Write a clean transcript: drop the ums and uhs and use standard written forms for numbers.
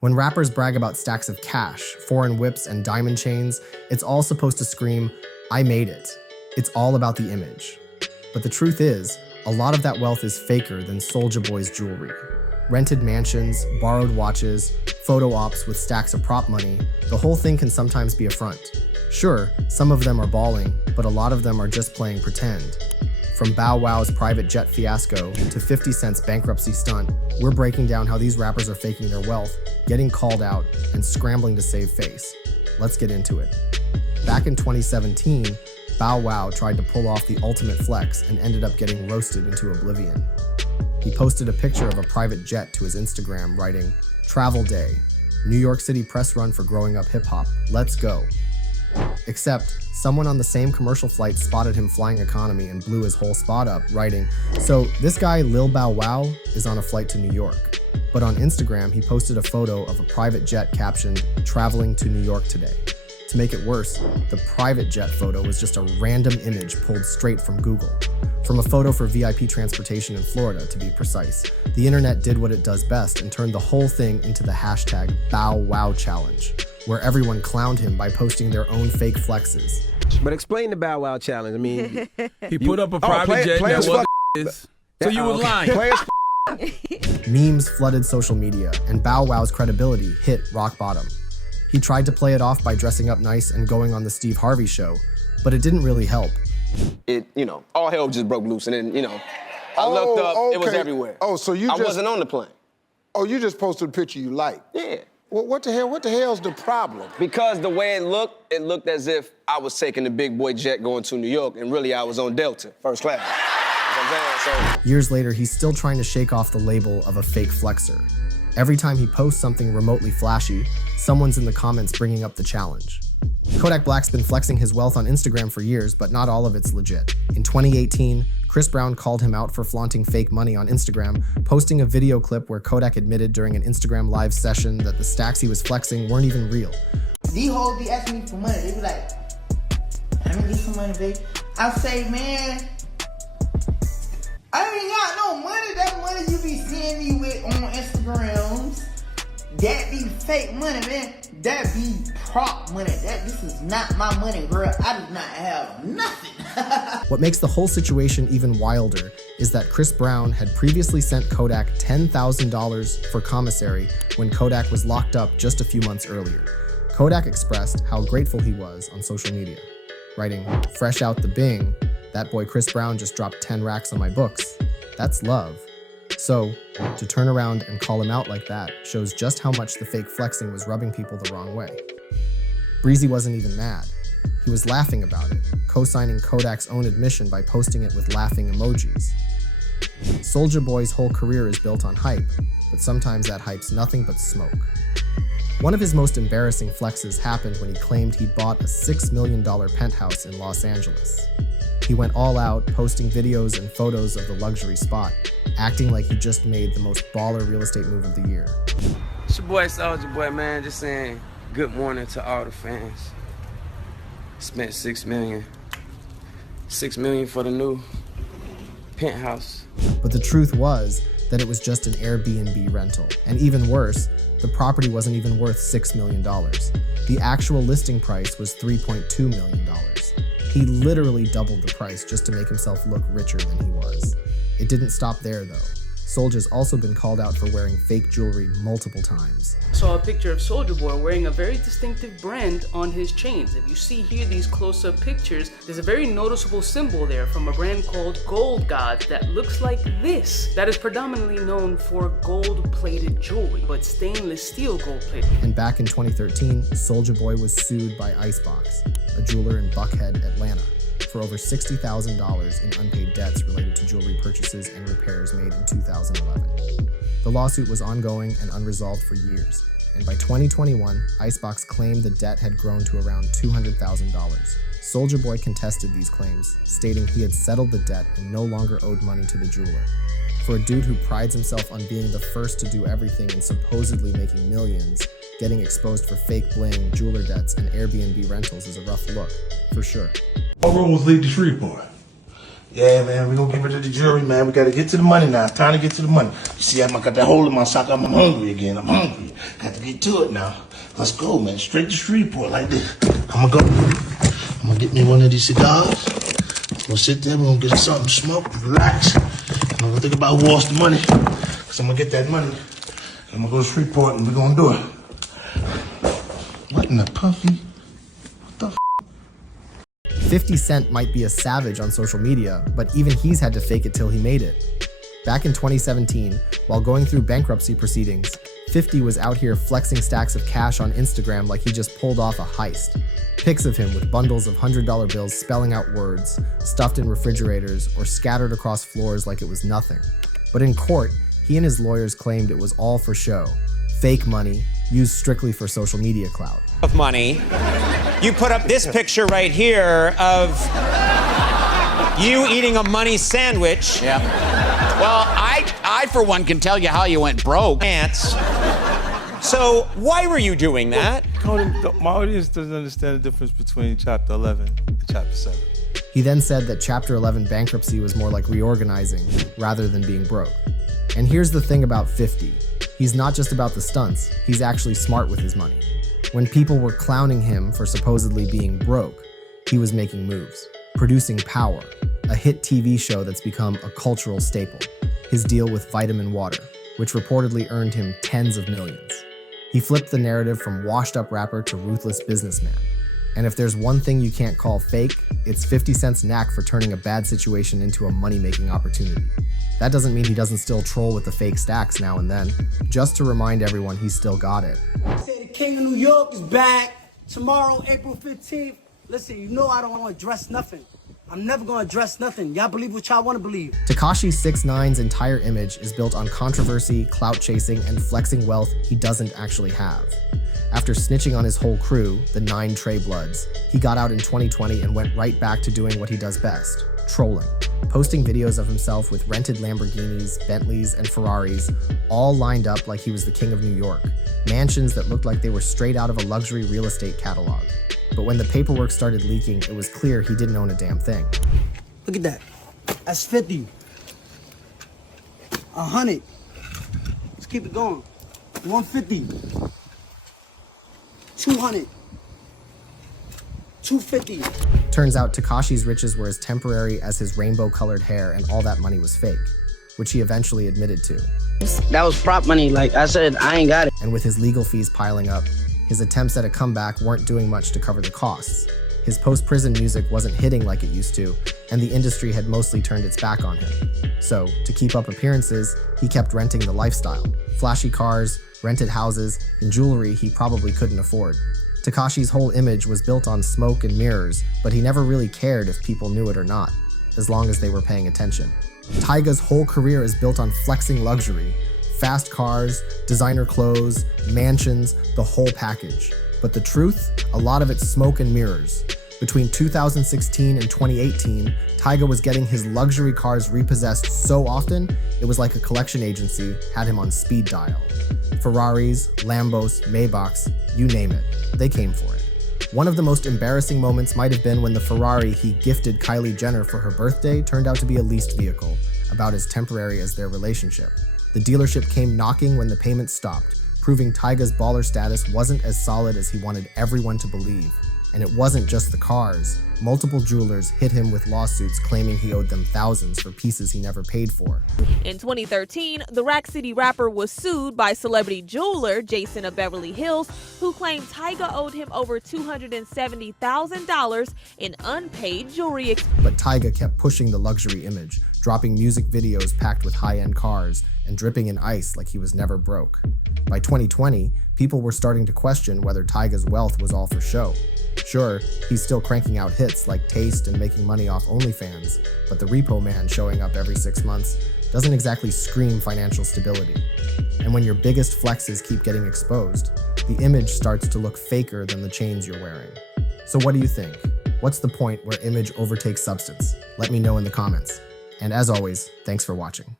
When rappers brag about stacks of cash, foreign whips, and diamond chains, it's all supposed to scream, "I made it." It's all about the image. But the truth is, a lot of that wealth is faker than Soulja Boy's jewelry. Rented mansions, borrowed watches, photo ops with stacks of prop money, the whole thing can sometimes be a front. Sure, some of them are balling, but a lot of them are just playing pretend. From Bow Wow's private jet fiasco to 50 Cent's bankruptcy stunt, we're breaking down how these rappers are faking their wealth, getting called out, and scrambling to save face. Let's get into it. Back in 2017, Bow Wow tried to pull off the ultimate flex and ended up getting roasted into oblivion. He posted a picture of a private jet to his Instagram, writing, "Travel Day, New York City press run for growing up hip-hop, let's go." Except, someone on the same commercial flight spotted him flying economy and blew his whole spot up, writing, "So this guy Lil Bow Wow is on a flight to New York." But on Instagram, he posted a photo of a private jet captioned, "Traveling to New York today." To make it worse, the private jet photo was just a random image pulled straight from Google. From a photo for VIP transportation in Florida, to be precise. The internet did what it does best and turned the whole thing into the hashtag Bow Wow Challenge, where everyone clowned him by posting their own fake flexes. But explain the Bow Wow Challenge. I mean, he put up a private jet that wasn't his, so you were lying. Memes flooded social media, and Bow Wow's credibility hit rock bottom. He tried to play it off by dressing up nice and going on the Steve Harvey show, but it didn't really help. All hell just broke loose, and then, I looked up, okay. It was everywhere. Oh, so I wasn't on the plane. Oh, you just posted a picture you liked? Yeah. Well, what the hell's the problem? Because the way it looked as if I was taking the big boy jet going to New York, and really I was on Delta, first class. You know what I'm saying? Years later, he's still trying to shake off the label of a fake flexer. Every time he posts something remotely flashy, someone's in the comments bringing up the challenge. Kodak Black's been flexing his wealth on Instagram for years, but not all of it's legit. In 2018, Chris Brown called him out for flaunting fake money on Instagram, posting a video clip where Kodak admitted during an Instagram live session that the stacks he was flexing weren't even real. These hoes be asking me for money. They be like, "Let me get some money, babe." I say, "Man, I ain't got no money. That money you be seeing me with on Instagrams, that be fake money, man. That be prop money. This is not my money, girl. I do not have nothing." What makes the whole situation even wilder is that Chris Brown had previously sent Kodak $10,000 for commissary when Kodak was locked up just a few months earlier. Kodak expressed how grateful he was on social media, writing, "Fresh out the Bing, that boy Chris Brown just dropped 10 racks on my books. That's love." So, to turn around and call him out like that shows just how much the fake flexing was rubbing people the wrong way. Breezy wasn't even mad. He was laughing about it, co-signing Kodak's own admission by posting it with laughing emojis. Soulja Boy's whole career is built on hype, but sometimes that hype's nothing but smoke. One of his most embarrassing flexes happened when he claimed he'd bought a $6 million penthouse in Los Angeles. He went all out, posting videos and photos of the luxury spot, acting like he just made the most baller real estate move of the year. It's your boy Soulja Boy, man, just saying good morning to all the fans. Spent $6 million. $6 million for the new penthouse. But the truth was that it was just an Airbnb rental. And even worse, the property wasn't even worth $6 million. The actual listing price was $3.2 million. He literally doubled the price just to make himself look richer than he was. It didn't stop there though. Soulja's also been called out for wearing fake jewelry multiple times. Saw a picture of Soulja Boy wearing a very distinctive brand on his chains. If you see here these close-up pictures, there's a very noticeable symbol there from a brand called Gold Gods that looks like this. That is predominantly known for gold-plated jewelry, but stainless steel gold-plated. And back in 2013, Soulja Boy was sued by Icebox, a jeweler in Buckhead, Atlanta, for over $60,000 in unpaid debts related to jewelry purchases and repairs made in 2011. The lawsuit was ongoing and unresolved for years, and by 2021, Icebox claimed the debt had grown to around $200,000. Soulja Boy contested these claims, stating he had settled the debt and no longer owed money to the jeweler. For a dude who prides himself on being the first to do everything and supposedly making millions, getting exposed for fake bling, jeweler debts, and Airbnb rentals is a rough look, for sure. All roads lead to Shreveport. Yeah, man, we gonna give it to the jury, man. We gotta get to the money now. It's time to get to the money. You see, I got that hole in my sock. I'm hungry again. I'm hungry. Got to get to it now. Let's go, man. Straight to Shreveport like this. I'm gonna get me one of these cigars. We'll sit there, we're gonna get something to smoke, relax. I'm gonna think about who lost the money. Cause I'm gonna get that money. I'm gonna go to Shreveport and we're gonna do it. What in the puffy? 50 Cent might be a savage on social media, but even he's had to fake it till he made it. Back in 2017, while going through bankruptcy proceedings, 50 was out here flexing stacks of cash on Instagram like he just pulled off a heist. Pics of him with bundles of $100 bills spelling out words, stuffed in refrigerators, or scattered across floors like it was nothing. But in court, he and his lawyers claimed it was all for show. Fake money, used strictly for social media clout. Of money. You put up this picture right here of you eating a money sandwich. Yeah. Well, I for one can tell you how you went broke. Ants. So why were you doing that? My audience doesn't understand the difference between Chapter 11 and Chapter 7. He then said that Chapter 11 bankruptcy was more like reorganizing rather than being broke. And here's the thing about 50. He's not just about the stunts, he's actually smart with his money. When people were clowning him for supposedly being broke, he was making moves, producing Power, a hit TV show that's become a cultural staple, his deal with Vitamin Water, which reportedly earned him tens of millions. He flipped the narrative from washed-up rapper to ruthless businessman. And if there's one thing you can't call fake, it's 50 Cent's knack for turning a bad situation into a money-making opportunity. That doesn't mean he doesn't still troll with the fake stacks now and then, just to remind everyone he's still got it. Say the King of New York is back tomorrow, April 15th. Listen, you know I don't want to address nothing. I'm never going to address nothing. Y'all believe what y'all want to believe. Tekashi 6ix9ine's entire image is built on controversy, clout chasing, and flexing wealth he doesn't actually have. After snitching on his whole crew, the 9 Trey Bloods, he got out in 2020 and went right back to doing what he does best, trolling. Posting videos of himself with rented Lamborghinis, Bentleys, and Ferraris, all lined up like he was the king of New York, mansions that looked like they were straight out of a luxury real estate catalog. But when the paperwork started leaking, it was clear he didn't own a damn thing. Look at that. That's 50. 100. Let's keep it going. 150. 200. 250. Turns out Tekashi's riches were as temporary as his rainbow-colored hair, and all that money was fake, which he eventually admitted to. That was prop money. Like I said, I ain't got it. And with his legal fees piling up, his attempts at a comeback weren't doing much to cover the costs. His post-prison music wasn't hitting like it used to, and the industry had mostly turned its back on him. So, to keep up appearances, he kept renting the lifestyle. Flashy cars, rented houses, and jewelry he probably couldn't afford. Tekashi's whole image was built on smoke and mirrors, but he never really cared if people knew it or not, as long as they were paying attention. Tyga's whole career is built on flexing luxury. Fast cars, designer clothes, mansions, the whole package. But the truth? A lot of it's smoke and mirrors. Between 2016 and 2018, Tyga was getting his luxury cars repossessed so often, it was like a collection agency had him on speed dial. Ferraris, Lambos, Maybachs, you name it, they came for it. One of the most embarrassing moments might have been when the Ferrari he gifted Kylie Jenner for her birthday turned out to be a leased vehicle, about as temporary as their relationship. The dealership came knocking when the payments stopped, proving Tyga's baller status wasn't as solid as he wanted everyone to believe. And it wasn't just the cars. Multiple jewelers hit him with lawsuits claiming he owed them thousands for pieces he never paid for. In 2013, the Rack City rapper was sued by celebrity jeweler Jason of Beverly Hills, who claimed Tyga owed him over $270,000 in unpaid jewelry. But Tyga kept pushing the luxury image, dropping music videos packed with high-end cars and dripping in ice like he was never broke. By 2020, people were starting to question whether Tyga's wealth was all for show. Sure, he's still cranking out hits like Taste and making money off OnlyFans, but the repo man showing up every 6 months doesn't exactly scream financial stability. And when your biggest flexes keep getting exposed, the image starts to look faker than the chains you're wearing. So what do you think? What's the point where image overtakes substance? Let me know in the comments. And as always, thanks for watching.